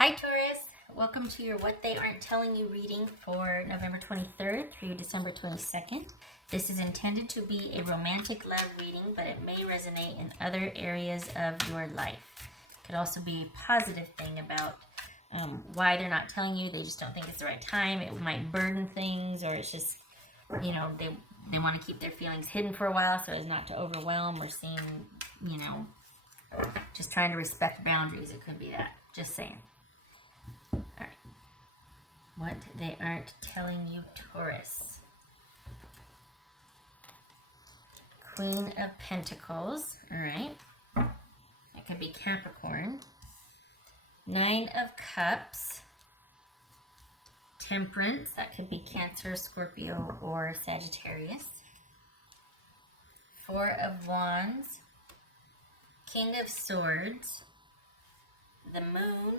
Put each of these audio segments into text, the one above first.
Hi Taurus, welcome to your What They Aren't Telling You reading for November 23rd through December 22nd. This is intended to be a romantic love reading, but it may resonate in other areas of your life. It could also be a positive thing about why they're not telling you. They just don't think it's the right time. It might burden things, or it's just, you know, they want to keep their feelings hidden for a while so as not to overwhelm, or seem, you know, just trying to respect boundaries. It could be that. Just saying. Alright. What they aren't telling you, Taurus. Queen of Pentacles. Alright. That could be Capricorn. Nine of Cups. Temperance. That could be Cancer, Scorpio, or Sagittarius. Four of Wands. King of Swords. The Moon.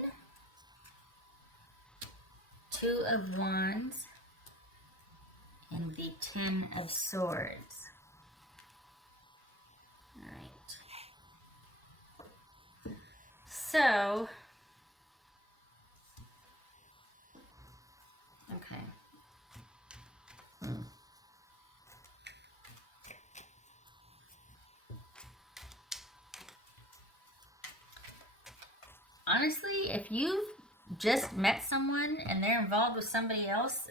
Two of Wands, and the Ten of Swords. All right. So, okay. Honestly, if you've just met someone and they're involved with somebody else,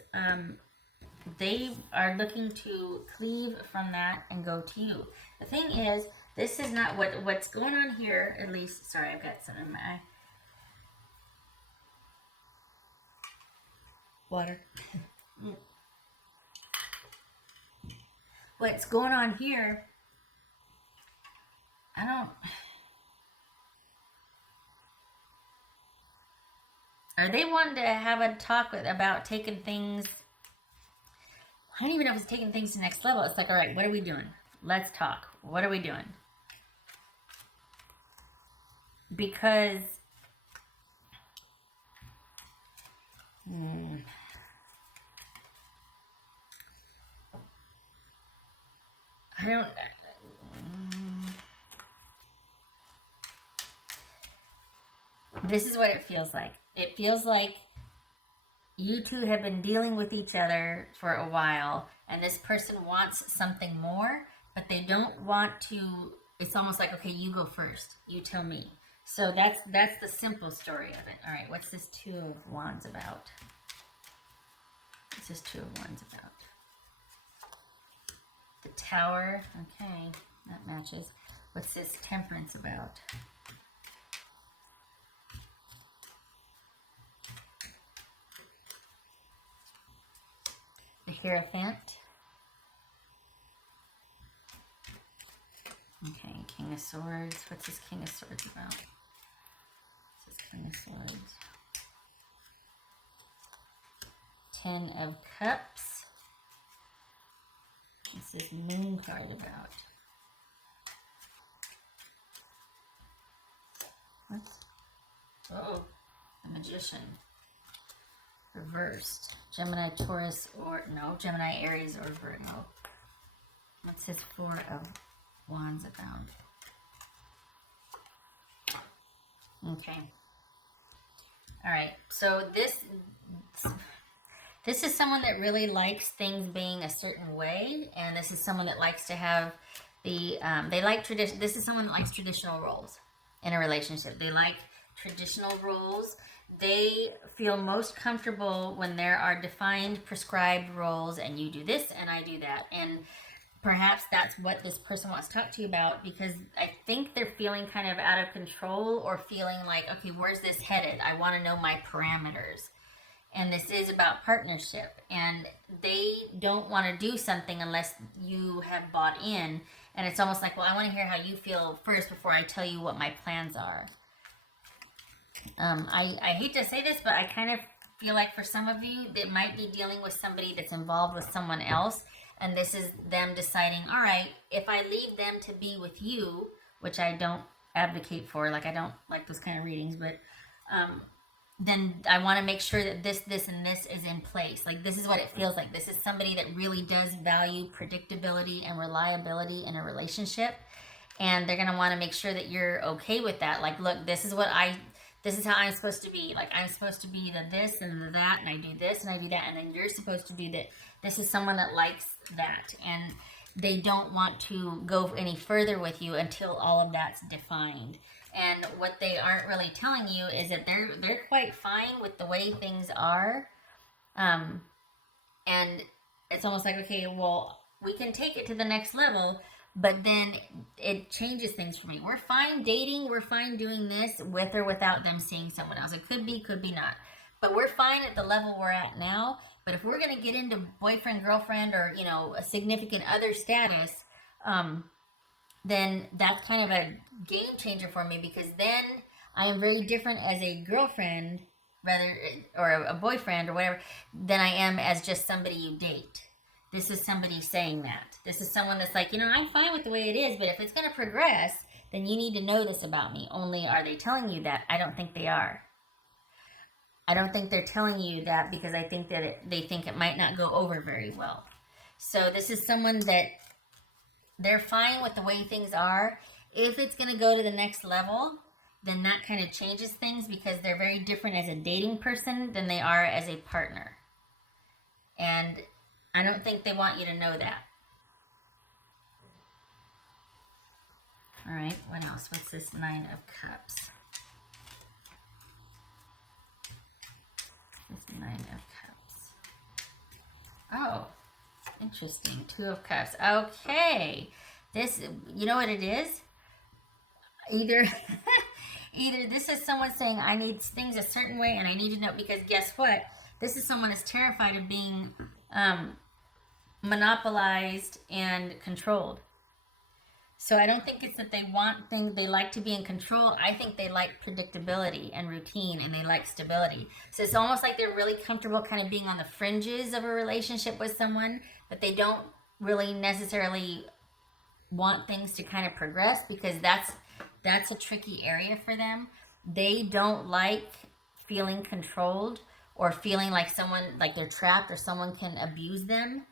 they are looking to cleave from that and go to you. The thing is, this is not what's going on here, at least. Sorry, I've got something in my eye. Water. What's going on here, Are they wanting to have a talk about taking things? I don't even know if it's taking things to the next level. It's like, all right, what are we doing? Let's talk. What are we doing? Because I don't. This is what it feels like. It feels like you two have been dealing with each other for a while, and this person wants something more, but they don't want to. It's almost like, okay, you go first. You tell me. So that's the simple story of it. All right, what's this Two of Wands about? What's this Two of Wands about? The Tower. Okay, that matches. What's this Temperance about? The Hierophant. Okay, King of Swords. What's this King of Swords about? What's this King of Swords? Ten of Cups. What's this Moon card about? What's... Oh, the Magician. Reversed. Gemini, Taurus, or no, Gemini, Aries, or Virgo. What's his Four of Wands about? Okay. All right. So this is someone that really likes things being a certain way, and this is someone that likes to have the they like tradition. This is someone that likes traditional roles in a relationship. They like traditional roles. They feel most comfortable when there are defined, prescribed roles, and you do this and I do that. And perhaps that's what this person wants to talk to you about, because I think they're feeling kind of out of control, or feeling like, okay, where's this headed? I want to know my parameters. And this is about partnership, and they don't want to do something unless you have bought in. And it's almost like, well, I want to hear how you feel first before I tell you what my plans are. I hate to say this, but I kind of feel like for some of you, they might be dealing with somebody that's involved with someone else, and this is them deciding, all right, if I leave them to be with you, which I don't advocate for, like I don't like those kind of readings, but then I want to make sure that this, and this is in place. Like, this is what it feels like. This is somebody that really does value predictability and reliability in a relationship, and they're going to want to make sure that you're okay with that. Like, look, this is what this is how I'm supposed to be. Like, I'm supposed to be the this and the that, and I do this and I do that, and then you're supposed to do that. This is someone that likes that, and they don't want to go any further with you until all of that's defined. And what they aren't really telling you is that they're quite fine with the way things are. And it's almost like, okay, well, we can take it to the next level, but then it changes things for me. We're fine dating, we're fine doing this with or without them seeing someone else. It could be not. But we're fine at the level we're at now. But if we're going to get into boyfriend, girlfriend, or, you know, a significant other status, then that's kind of a game changer for me, because then I am very different as a girlfriend, rather, or a boyfriend or whatever, than I am as just somebody you date. This is somebody saying that. This is someone that's like, you know, I'm fine with the way it is, but if it's going to progress, then you need to know this about me. Only, are they telling you that? I don't think they are. I don't think they're telling you that because I think that they think it might not go over very well. So this is someone that they're fine with the way things are. If it's going to go to the next level, then that kind of changes things, because they're very different as a dating person than they are as a partner. And I don't think they want you to know that. All right, what else? What's this Nine of Cups? This Nine of Cups. Oh, interesting. Two of Cups. Okay. This, you know what it is? Either this is someone saying, I need things a certain way and I need to know, because guess what? This is someone that's terrified of being monopolized and controlled. So I don't think it's that they want things, they like to be in control. I think they like predictability and routine, and they like stability. So it's almost like they're really comfortable kind of being on the fringes of a relationship with someone, but they don't really necessarily want things to kind of progress, because that's a tricky area for them. They don't like feeling controlled or feeling like someone, like they're trapped or someone can abuse them.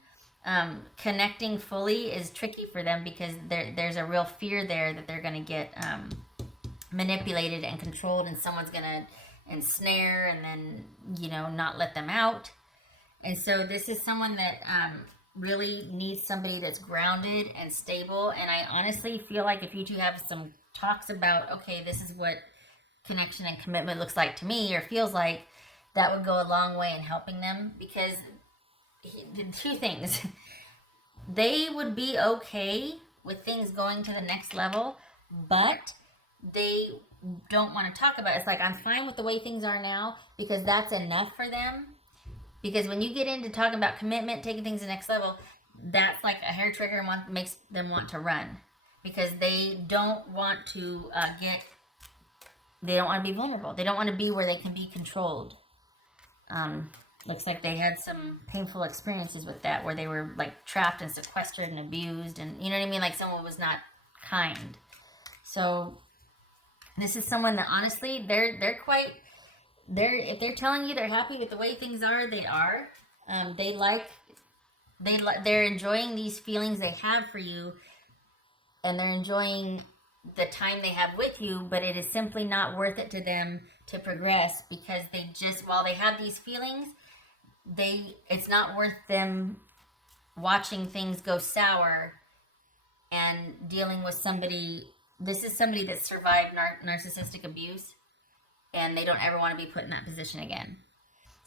Connecting fully is tricky for them, because there's a real fear there that they're going to get manipulated and controlled, and someone's going to ensnare and then, you know, not let them out. And so this is someone that really needs somebody that's grounded and stable. And I honestly feel like if you two have some talks about, okay, this is what connection and commitment looks like to me, or feels like, that would go a long way in helping them. Because two things, they would be okay with things going to the next level, but they don't want to talk about it. It's like, I'm fine with the way things are now, because that's enough for them. Because when you get into talking about commitment, taking things to the next level, that's like a hair trigger and makes them want to run, because they don't want to they don't want to be vulnerable. They don't want to be where they can be controlled. Looks like they had some painful experiences with that, where they were like trapped and sequestered and abused, and you know what I mean, like someone was not kind. So this is someone that honestly, they're if they're telling you they're happy with the way things are, they are. They're enjoying these feelings they have for you, and they're enjoying the time they have with you, but it is simply not worth it to them to progress, because they just, while they have these feelings, it's not worth them watching things go sour and dealing with somebody. This is somebody that survived narcissistic abuse, and they don't ever want to be put in that position again.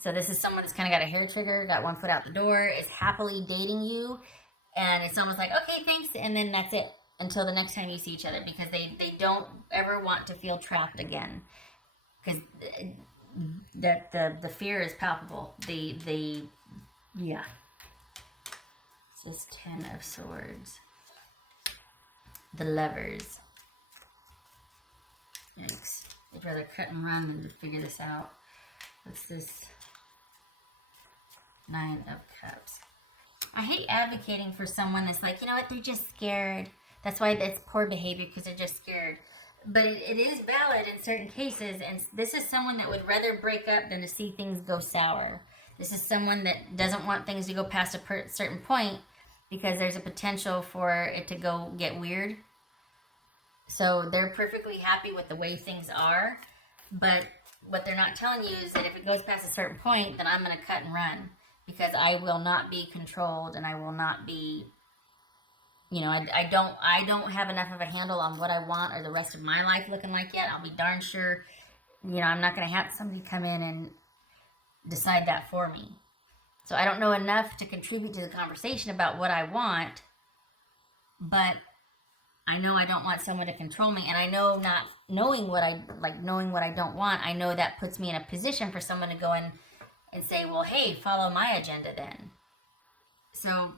So this is someone that's kind of got a hair trigger, got one foot out the door, is happily dating you, and it's almost like, okay, thanks, and then that's it until the next time you see each other, because they don't ever want to feel trapped again, because the fear is palpable. Yeah. This is 10 of Swords. The Lovers. Yikes. I'd rather cut and run than to figure this out. What's this? 9 of Cups. I hate advocating for someone that's like, you know what, they're just scared. That's why it's poor behavior, because they're just scared. But it is valid in certain cases, and this is someone that would rather break up than to see things go sour. This is someone that doesn't want things to go past a certain point, because there's a potential for it to get weird. So they're perfectly happy with the way things are, But what they're not telling you is that if it goes past a certain point, then I'm going to cut and run, because I will not be controlled, and I will not be, I don't have enough of a handle on what I want or the rest of my life looking like yet. I'll be darn sure, I'm not going to have somebody come in and decide that for me. So I don't know enough to contribute to the conversation about what I want, but I know I don't want someone to control me, and I know not knowing what I don't want, I know that puts me in a position for someone to go in and say, well, hey, follow my agenda then. So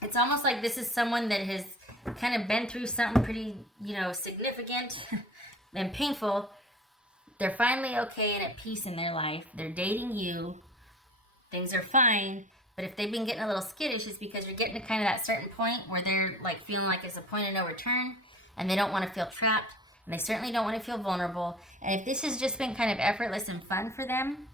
it's almost like this is someone that has kind of been through something pretty, significant and painful. They're finally okay and at peace in their life. They're dating you. Things are fine. But if they've been getting a little skittish, it's because you're getting to kind of that certain point where they're like feeling like it's a point of no return, and they don't want to feel trapped, and they certainly don't want to feel vulnerable. And if this has just been kind of effortless and fun for them,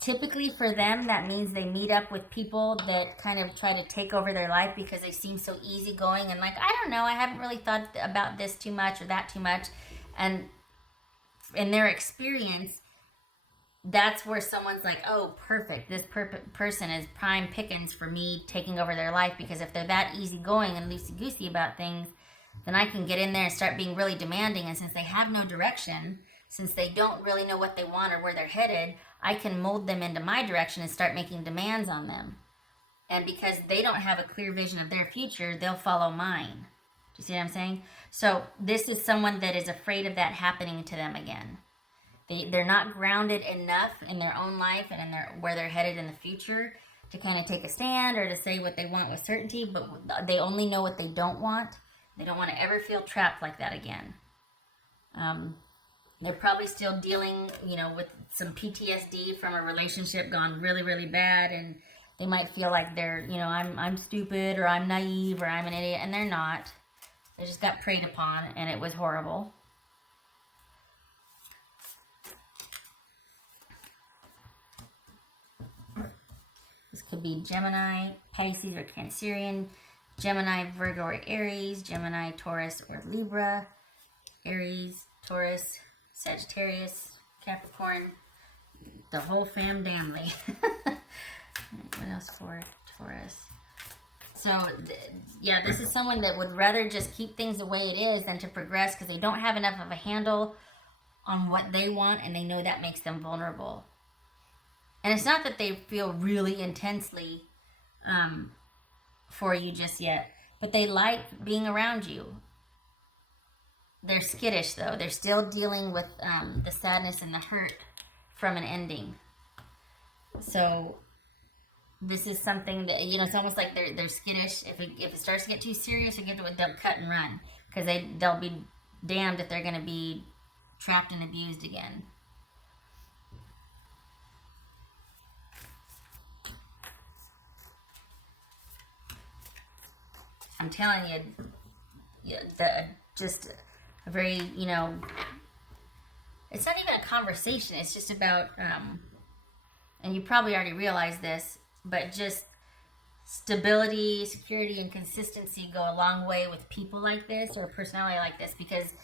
typically for them, that means they meet up with people that kind of try to take over their life because they seem so easygoing and like, I don't know, I haven't really thought about this too much or that too much. And in their experience, that's where someone's like, oh, perfect. This person is prime pickings for me taking over their life, because if they're that easygoing and loosey-goosey about things, then I can get in there and start being really demanding. And since they have no direction, since they don't really know what they want or where they're headed, I can mold them into my direction and start making demands on them. And because they don't have a clear vision of their future, they'll follow mine. Do you see what I'm saying? So this is someone that is afraid of that happening to them again. They're not grounded enough in their own life and in where they're headed in the future to kind of take a stand or to say what they want with certainty, but they only know what they don't want. They don't want to ever feel trapped like that again. They're probably still dealing, with some PTSD from a relationship gone really, really bad, and they might feel like they're, I'm stupid, or I'm naive, or I'm an idiot, and they're not. They just got preyed upon, and it was horrible. This could be Gemini, Pisces, or Cancerian, Gemini, Virgo, or Aries, Gemini, Taurus, or Libra, Aries, Taurus, Sagittarius, Capricorn, the whole family. What else for Taurus? So, yeah, this is someone that would rather just keep things the way it is than to progress, because they don't have enough of a handle on what they want, and they know that makes them vulnerable. And it's not that they feel really intensely for you just yet, but they like being around you. They're skittish, though. They're still dealing with the sadness and the hurt from an ending. So this is something that, it's almost like they're skittish. If it starts to get too serious, they'll cut and run, because they'll be damned if they're going to be trapped and abused again. I'm telling you, just a very, it's not even a conversation. It's just about, and you probably already realize this, but just stability, security, and consistency go a long way with people like this, or a personality like this, because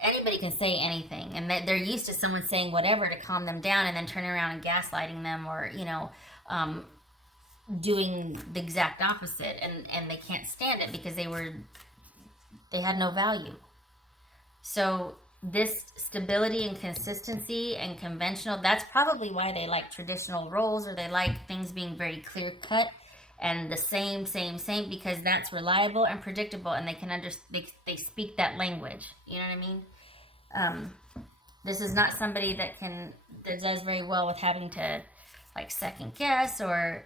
anybody can say anything, and they're used to someone saying whatever to calm them down, and then turning around and gaslighting them, or, doing the exact opposite, and they can't stand it because they had no value. So this stability and consistency and conventional, that's probably why they like traditional roles, or they like things being very clear cut and the same, because that's reliable and predictable, and they can they speak that language. You know what I mean? This is not somebody that does very well with having to like second guess, or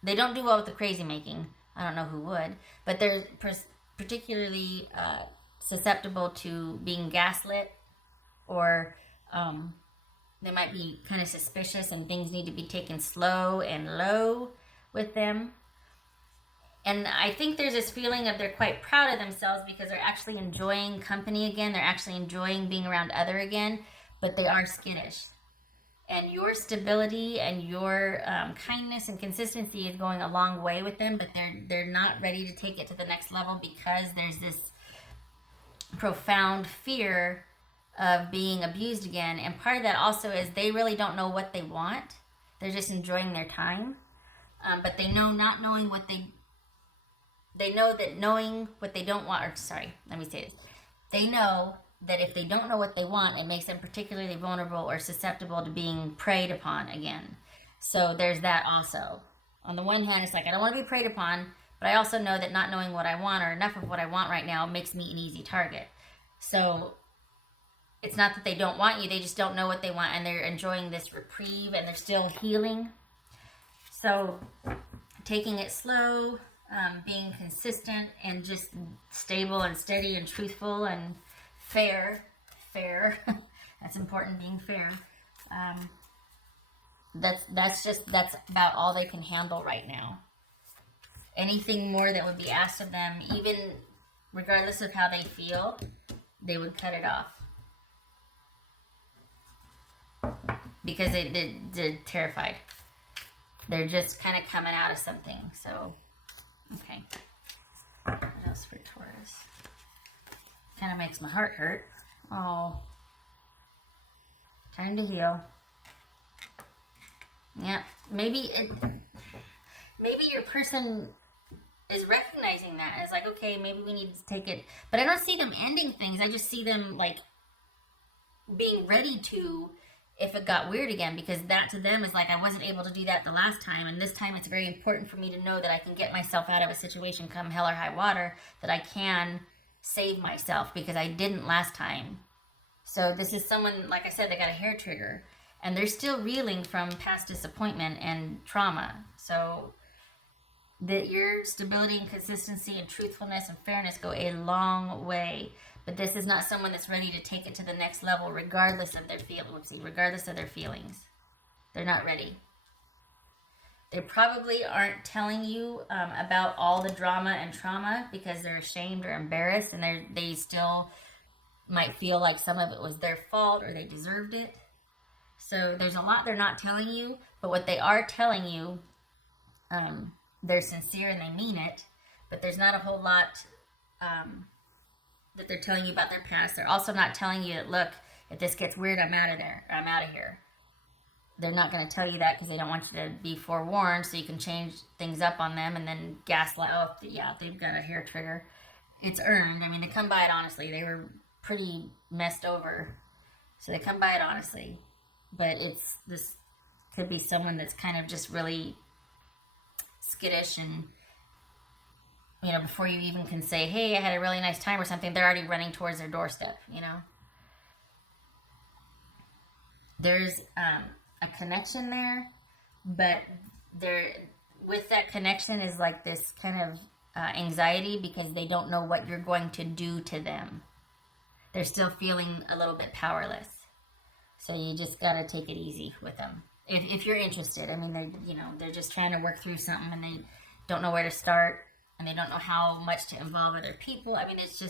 they don't do well with the crazy making. I don't know who would, but they're particularly susceptible to being gaslit, or they might be kind of suspicious, and things need to be taken slow and low with them. And I think there's this feeling of they're quite proud of themselves because they're actually enjoying company again. They're actually enjoying being around other again, but they are skittish. And your stability and your kindness and consistency is going a long way with them, but they're not ready to take it to the next level, because there's this profound fear of being abused again. And part of that also is they really don't know what they want. They're just enjoying their time. But they know not knowing what they know that knowing what they don't want, or sorry, let me say this. They know that if they don't know what they want, it makes them particularly vulnerable or susceptible to being preyed upon again. So there's that also. On the one hand, it's like, I don't want to be preyed upon, but I also know that not knowing what I want or enough of what I want right now makes me an easy target. So it's not that they don't want you, they just don't know what they want, and they're enjoying this reprieve and they're still healing. So taking it slow, being consistent and just stable and steady and truthful and fair. That's important, being fair. That's about all they can handle right now. Anything more that would be asked of them, even regardless of how they feel, they would cut it off. Because they're terrified. They're just kind of coming out of something. So, okay. What else for Taurus? Kind of makes my heart hurt. Oh. Time to heal. Yeah. Maybe your person is recognizing that. And it's like, okay, maybe we need to take it. But I don't see them ending things. I just see them, like, being ready to, if it got weird again, because that to them is like, I wasn't able to do that the last time, and this time it's very important for me to know that I can get myself out of a situation come hell or high water, that I can save myself because I didn't last time. So this is someone, like I said, they got a hair trigger, and they're still reeling from past disappointment and trauma. So that your stability and consistency and truthfulness and fairness go a long way. But this is not someone that's ready to take it to the next level, regardless of their feelings. They're not ready. They probably aren't telling you about all the drama and trauma because they're ashamed or embarrassed, and they still might feel like some of it was their fault or they deserved it. So there's a lot they're not telling you, but what they are telling you, they're sincere and they mean it, but there's not a whole lot that they're telling you about their past. They're also not telling you that, look, if this gets weird, I'm out of there, or I'm out of here. They're not going to tell you that because they don't want you to be forewarned so you can change things up on them and then gaslight, oh, yeah, they've got a hair trigger. It's earned. I mean, they come by it honestly. They were pretty messed over. So they come by it honestly. But this could be someone that's kind of just really skittish, and before you even can say, hey, I had a really nice time or something, they're already running towards their doorstep, There's a connection there, but with that connection is like this kind of anxiety because they don't know what you're going to do to them. They're still feeling a little bit powerless. So you just got to take it easy with them. If you're interested. I mean, they're just trying to work through something and they don't know where to start. And they don't know how much to involve other people. I mean, it's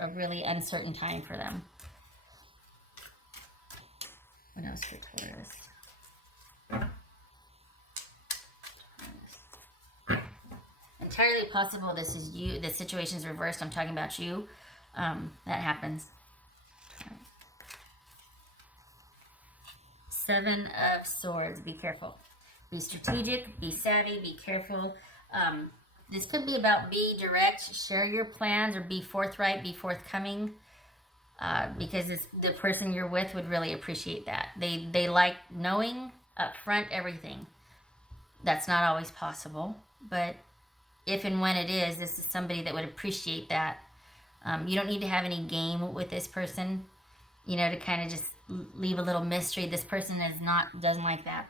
a really uncertain time for them. What else for Taurus? Entirely possible this is you. The situation's reversed. I'm talking about you. That happens. Seven of Swords. Be careful. Be strategic. Be savvy. Be careful. This could be about be direct, share your plans, or be forthright, be forthcoming, because the person you're with would really appreciate that. They like knowing upfront everything. That's not always possible, but if and when it is, this is somebody that would appreciate that. You don't need to have any game with this person, to kind of just leave a little mystery. This person doesn't like that.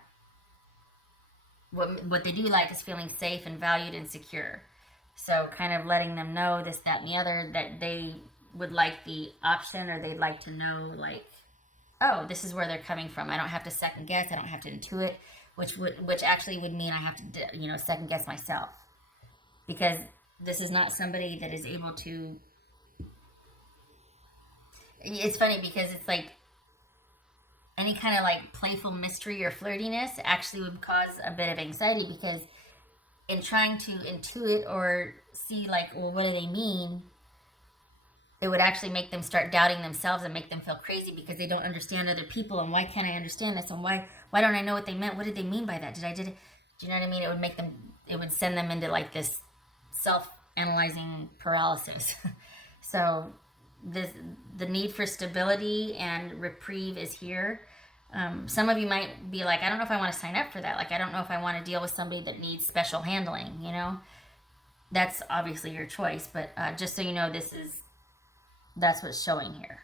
What they do like is feeling safe and valued and secure. So kind of letting them know this, that, and the other, that they would like the option, or they'd like to know, like, oh, this is where they're coming from. I don't have to second guess. I don't have to intuit, which actually would mean I have to, second guess myself. Because this is not somebody that is able to... It's funny because it's like, any kind of like playful mystery or flirtiness actually would cause a bit of anxiety, because in trying to intuit or see like, well, what do they mean? it would actually make them start doubting themselves and make them feel crazy because they don't understand other people, and why can't I understand this, and why don't I know what they meant? What did they mean by that? Do you know what I mean? It would send them into like this self-analyzing paralysis. So the need for stability and reprieve is here. Some of you might be like, I don't know if I want to sign up for that. Like, I don't know if I want to deal with somebody that needs special handling, you know? That's obviously your choice, but just so you know, that's what's showing here.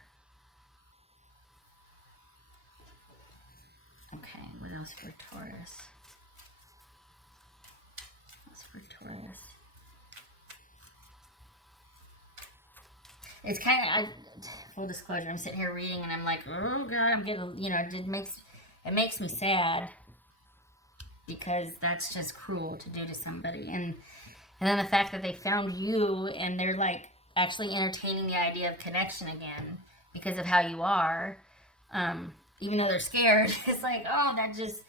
Okay, what else for Taurus? What's for Taurus? It's kind of, full disclosure, I'm sitting here reading and I'm like, oh God, I'm getting, you know, it makes me sad because that's just cruel to do to somebody. And then the fact that they found you and they're like actually entertaining the idea of connection again because of how you are, even though they're scared, it's like, oh, that just,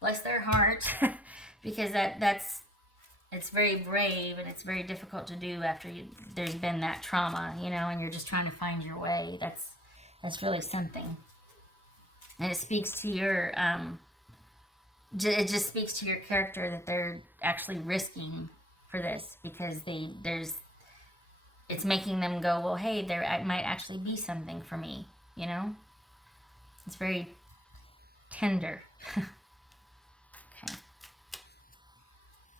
bless their heart, because it's very brave and it's very difficult to do after there's been that trauma, you know, and you're just trying to find your way. That's really something. And it speaks to your, it just speaks to your character that they're actually risking for this, because it's making them go, well, hey, there might actually be something for me, you know? It's very tender. Okay.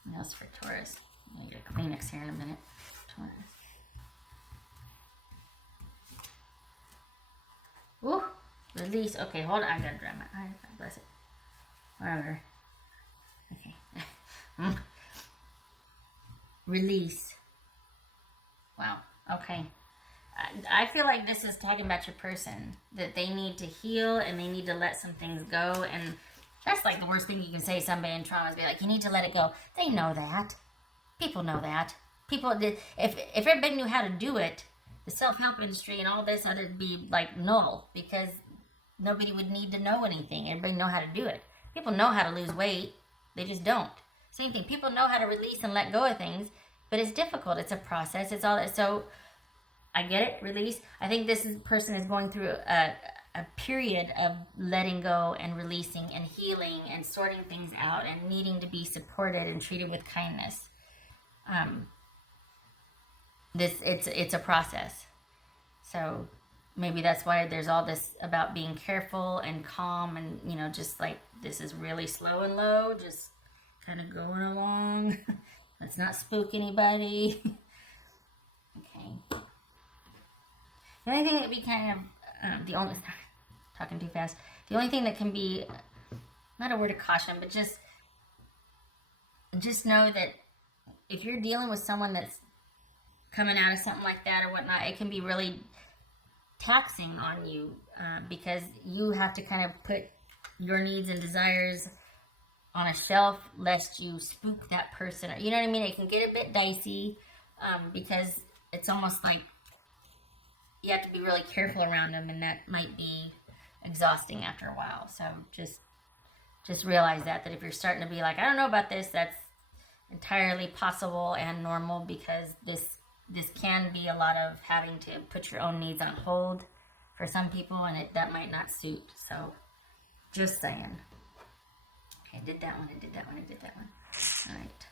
What else for Taurus? I need a Kleenex here in a minute. Taurus. Ooh, release. Okay, hold on. I gotta dry my eyes. Bless it. Whatever. Okay. Release. Wow. Okay. I feel like this is talking about your person, that they need to heal and they need to let some things go. And that's like the worst thing you can say to somebody in trauma is be like, you need to let it go. They know that. People know that. People did. If everybody knew how to do it, the self-help industry and all this other be like null, because nobody would need to know anything. Everybody know how to do it. People know how to lose weight. They just don't. Same thing. People know how to release and let go of things, but it's difficult. It's a process. It's all that. So I get it. Release. I think this person is going through a period of letting go and releasing and healing and sorting things out and needing to be supported and treated with kindness. It's a process. So maybe that's why there's all this about being careful and calm and, you know, just like this is really slow and low, just kind of going along. Let's not spook anybody. Okay. The only thing that would be kind of, talking too fast, the only thing that can be, not a word of caution, but just know that if you're dealing with someone that's coming out of something like that or whatnot, it can be really taxing on you, because you have to kind of put your needs and desires on a shelf lest you spook that person. You know what I mean? It can get a bit dicey, because it's almost like you have to be really careful around them, and that might be exhausting after a while. So just realize that if you're starting to be like, I don't know about this, that's entirely possible and normal, because this can be a lot of having to put your own needs on hold for some people, and that might not suit. So just saying. Okay, I did that one, I did that one, I did that one. All right.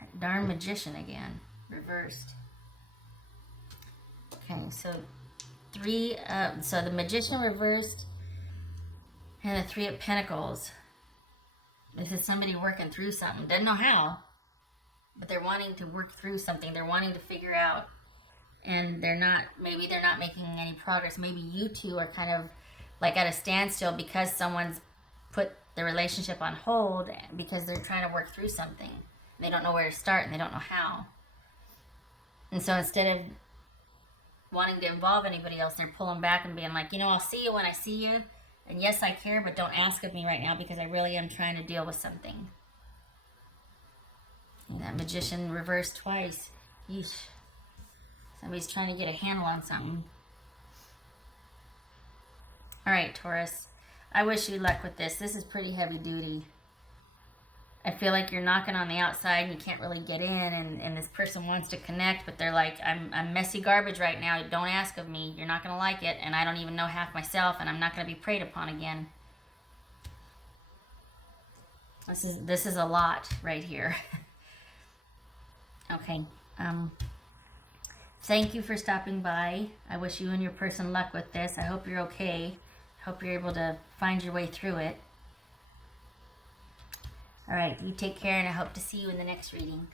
That darn magician again, reversed. Okay, so so the magician reversed, and the 3 of Pentacles. This is somebody working through something. Doesn't know how, but they're wanting to work through something. They're wanting to figure out, and maybe they're not making any progress. Maybe you two are kind of like at a standstill because someone's put the relationship on hold because they're trying to work through something. They don't know where to start and they don't know how. And so instead of wanting to involve anybody else, they're pulling back and being like, you know, I'll see you when I see you. And yes, I care, but don't ask of me right now because I really am trying to deal with something. And that Magician reversed twice. Yeesh. Somebody's trying to get a handle on something. All right, Taurus. I wish you luck with this. This is pretty heavy duty. I feel like you're knocking on the outside and you can't really get in, and this person wants to connect, but they're like, I'm messy garbage right now. Don't ask of me. You're not going to like it, and I don't even know half myself, and I'm not going to be preyed upon again. This is a lot right here. Okay. Thank you for stopping by. I wish you and your person luck with this. I hope you're okay. I hope you're able to find your way through it. All right, you take care, and I hope to see you in the next reading.